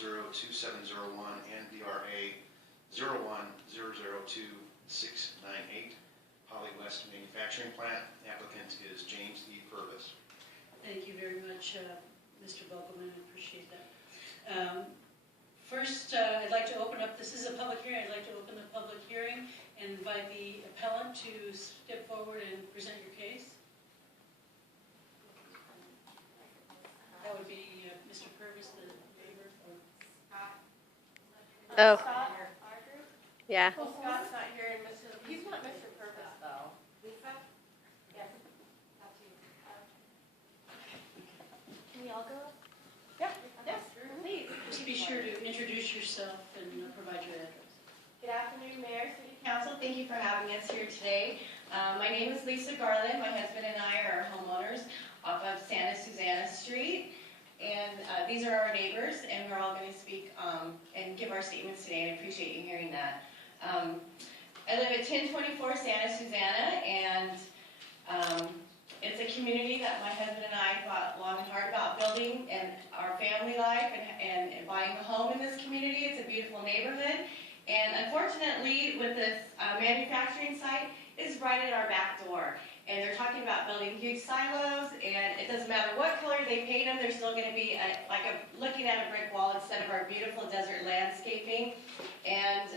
and DRA 01002698, Holly West Manufacturing Plant. Applicant is James E. Purvis. Thank you very much, Mr. Vogelman. I appreciate that. First, I'd like to open up, this is a public hearing, I'd like to open the public hearing and invite the appellant to step forward and present your case. That would be Mr. Purvis, the neighbor. Oh. Scott, our group? Yeah. Well, Scott's not here, and he's not Mr. Purvis, though. Lisa? Yes. That's you. Can we all go? Yeah. Yes, please. Just be sure to introduce yourself and provide your address. Good afternoon, Mayor, City Council. Thank you for having us here today. My name is Lisa Garland. My husband and I are homeowners off of Santa Susana Street. And these are our neighbors, and we're all going to speak and give our statements today, and I appreciate you hearing that. I live at 1024 Santa Susana, and it's a community that my husband and I thought long and hard about building and our family life and buying a home in this community. It's a beautiful neighborhood, and unfortunately, with this manufacturing site, it's right at our back door. And they're talking about building huge silos, and it doesn't matter what color they paint them, they're still going to be looking at a brick wall instead of our beautiful desert landscaping. And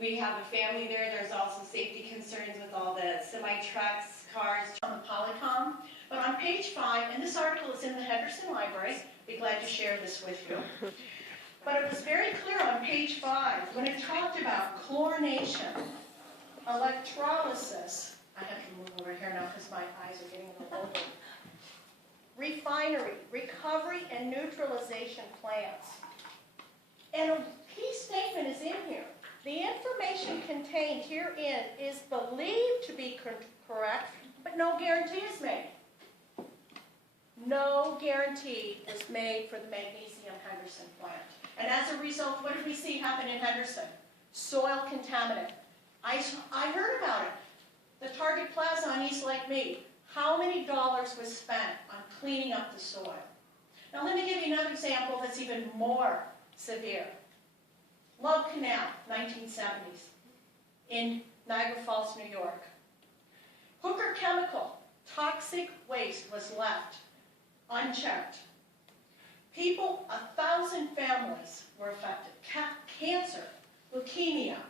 we have a family there. There's also safety concerns with all the semi-trucks, cars. On the Polycom, but on page 5, and this article is in the Henderson Library, be glad to share this with you. But it was very clear on page 5 when it talked about chlorination, electrolysis. I have to move over here now because my eyes are getting a little older. Refinery, recovery, and neutralization plants. And a key statement is in here. The information contained herein is believed to be correct, but no guarantee is made. No guarantee is made for the magnesium Henderson plant. And as a result, what did we see happen in Henderson? Soil contaminant. I heard about it. The Target Plaza on East Lake Mead. How many dollars was spent on cleaning up the soil? Now let me give you another example that's even more severe. Love Canal, 1970s, in Niagara Falls, New York. Hooker Chemical, toxic waste was left unchecked. People, 1,000 families were affected. Cancer, leukemia,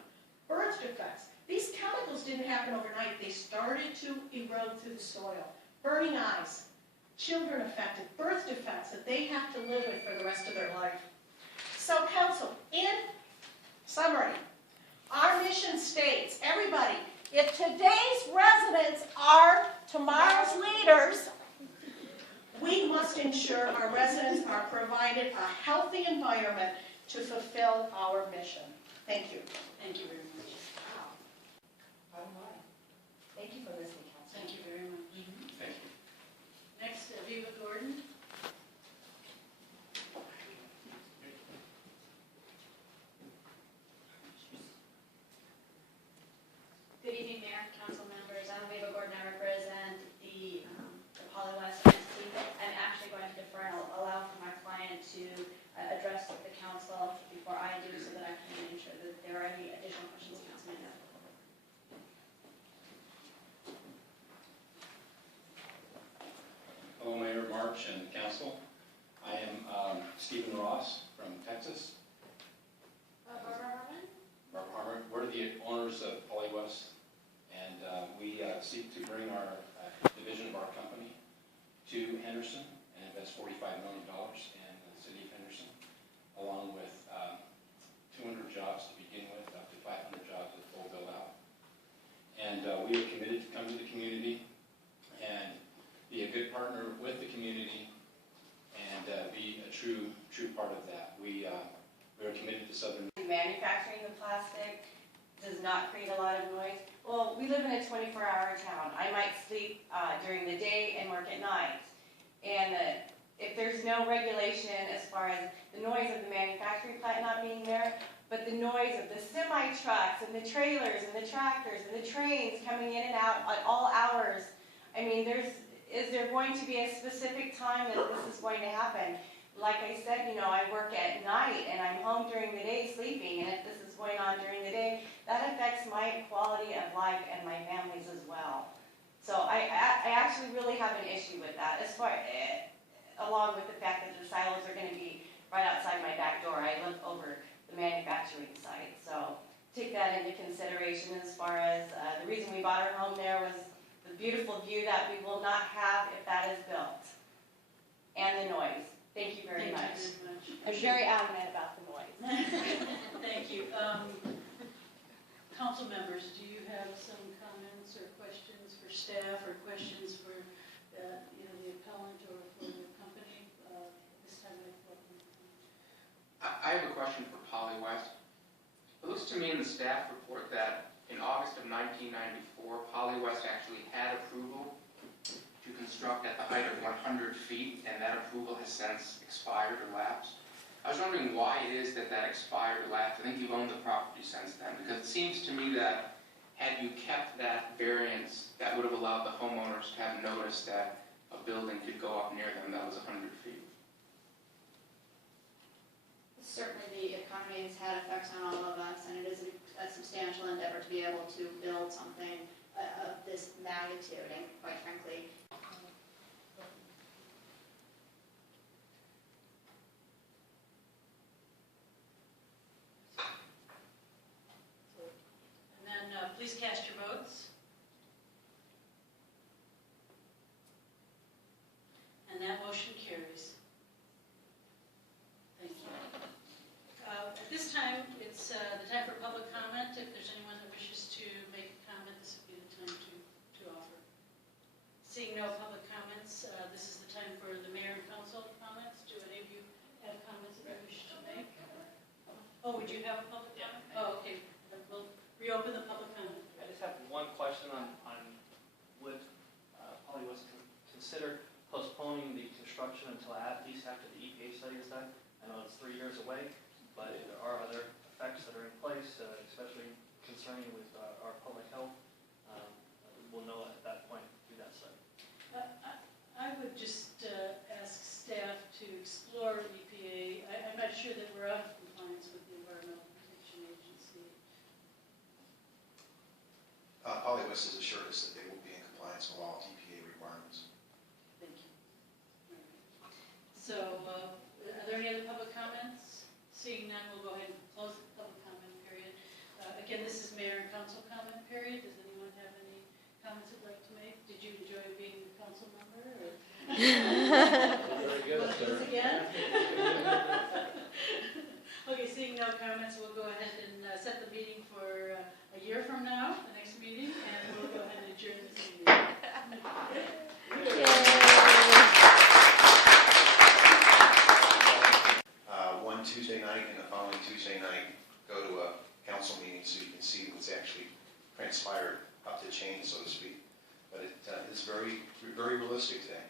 birth defects. These chemicals didn't happen overnight. They started to erode through the soil. Burning eyes, children affected, birth defects that they have to live with for the rest of their life. So, Council, in summary, our mission states, everybody, if today's residents are tomorrow's leaders, we must ensure our residents are provided a healthy environment to fulfill our mission. Thank you. Thank you very much. Thank you for listening, Council. Thank you very much. Thank you. Next, Viva Gordon. Good evening, Mayor, Council members. I'm Viva Gordon. I represent the Poly West entity. I'm actually going to defer and allow for my client to address the council before I do, so that I can ensure that there are any additional questions the council may have. Hello, Mayor, March, and Council. I am Stephen Ross from Texas. Barbara Harmon? Barbara Harmon. We're the owners of Poly West, and we seek to bring our division of our company to Henderson and invest $45 million in the city of Henderson, along with 200 jobs to begin with, up to 500 jobs at full build-out. And we are committed to come to the community and be a good partner with the community and be a true part of that. We are committed to Southern. Manufacturing the plastic does not create a lot of noise. Well, we live in a 24-hour town. I might sleep during the day and work at night. And if there's no regulation as far as the noise of the manufacturing plant not being there, but the noise of the semi-trucks and the trailers and the tractors and the trains coming in and out at all hours, I mean, is there going to be a specific time that this is going to happen? like I said, I work at night and I'm home during the day sleeping, and if this is going on during the day, that affects my quality of life and my family's as well. So I actually really have an issue with that, as far, along with the fact that the silos are gonna be right outside my back door. I live over the manufacturing site, so take that into consideration as far as, the reason we bought our home there was the beautiful view that we will not have if that is built, and the noise. Thank you very much. Thank you very much. I'm very adamant about the noise. Thank you. Council members, do you have some comments or questions for staff or questions for, the appellant or for the company? This time I'd welcome. I have a question for Polly West. It looks to me in the staff report that in August of 1994, Polly West actually had approval to construct at the height of 100 feet, and that approval has since expired or lapsed. I was wondering why it is that that expired or lapsed. I think you've owned the property since then, because it seems to me that had you kept that variance, that would have allowed the homeowners to have noticed that a building could go up near them that was 100 feet. Certainly, the economy has had effects on all of us, and it is a substantial endeavor to be able to build something of this magnitude, and quite frankly, And then please cast your votes. And that motion carries. Thank you. At this time, it's the time for public comment. If there's anyone that wishes to make a comment, this would be the time to offer. Seeing no public comments, this is the time for the mayor and council comments. Do any of you have comments that you wish to make? Oh, would you have a public comment? Oh, okay. Then we'll reopen the public comment. I just have one question on would Polly West consider postponing the construction until at least after the EPA study is done? I know it's 3 years away, but if there are other effects that are in place, especially concerning with our public health, we'll know at that point through that study. I would just ask staff to explore EPA. I'm not sure that we're out of compliance with the Environmental Protection Agency. Polly West has assured us that they will be in compliance with all EPA requirements. Thank you. So, are there any other public comments? Seeing none, we'll go ahead and close the public comment period. Again, this is mayor and council comment period. Does anyone have any comments they'd like to make? Did you enjoy being a council member? Or? Very good, Want to do sir. this again? Okay, seeing no comments, we'll go ahead and set the meeting for a year from now, the next meeting, and we'll go ahead and adjourn this meeting. One Tuesday night and the following Tuesday night, go to a council meeting so you can see what's actually transpired up the chain, so to speak. But it's very, very realistic today.